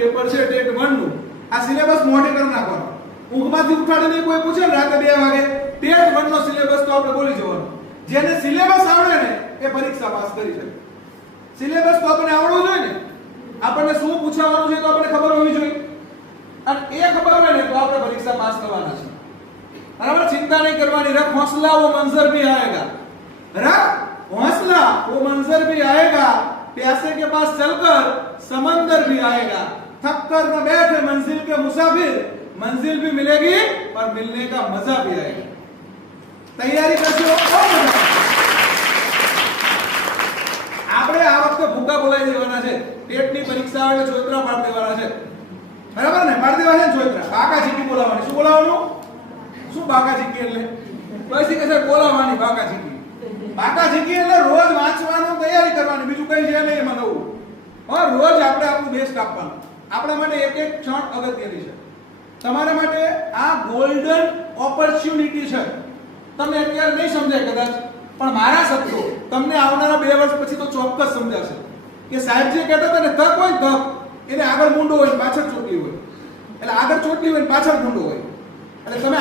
Paper છે TET 1 નું, આ સિલેબસ મોઢે કરી નાખવાનો. ઊંઘમાંથી ઉઠાડીને કોઈ પૂછે ને રાતે 2 વાગે ટેટ 1 નો સિલેબસ તો આપણે બોલી જવાનો. જેને સિલેબસ આવડે ને એ પરીક્ષા પાસ કરી શકે. સિલેબસ તો આપણે આવડવું જોઈએ ને. આપણને શું પૂછવાનું છે તો આપણે ખબર હોવી જોઈએ. અને એ ખબર હોય ને તો આપણે પરીક્ષા પાસ કરવાના છે. बराबर, चिंता नहीं करवानी. रख हौसला वो मंजर भी आएगा. रख हौसला वो मंजर भी आएगा. प्यासे के पास चलकर समंदर भी आएगा. थक कर न बैठे मंजिल के मुसाफिर, मंजिल भी मिलेगी और मिलने का मजा भी आएगा. तैयारी करशो तो मजा. આપણે આ વખતે ભૂકા બોલાવી દેવાના છે. ટેટની પરીક્ષા આવે ચોતરા પાડ દેવાના છે. બરાબર ને? પાડ દેવાના છે ચોતરા. બાકા ચીટી બોલાવવાની. શું બોલાવવાનું? શું બાકા ચીકી એટલે? પછી કે સર બોલાવવાની બાકા ચીકી. બાકા ચીકી એટલે રોજ વાંચવાનું, તૈયારી કરવાની, બીજું કઈ છે નહીં એમાં નવું. હા, રોજ આપણે આપણું બેસ્ટ આપવાનું. આપણા માટે એક એક ક્ષણ અગત્યની છે. તમારા માટે આ ગોલ્ડન ઓપોર્ચ્યુનિટી છે. તમને અત્યારે નહીં સમજાય કદાચ, પણ મારા શબ્દો તમને આવનારા 2 વર્ષ પછી તો ચોક્કસ સમજાશે. કે સાહેબ જે કહેતા હતા ને, તક હોય તક, એને આગળ મૂંડો હોય પાછળ ચોટલી હોય. એટલે આગળ ચોટલી હોય પાછળ મૂંડો હોય. એટલે તમે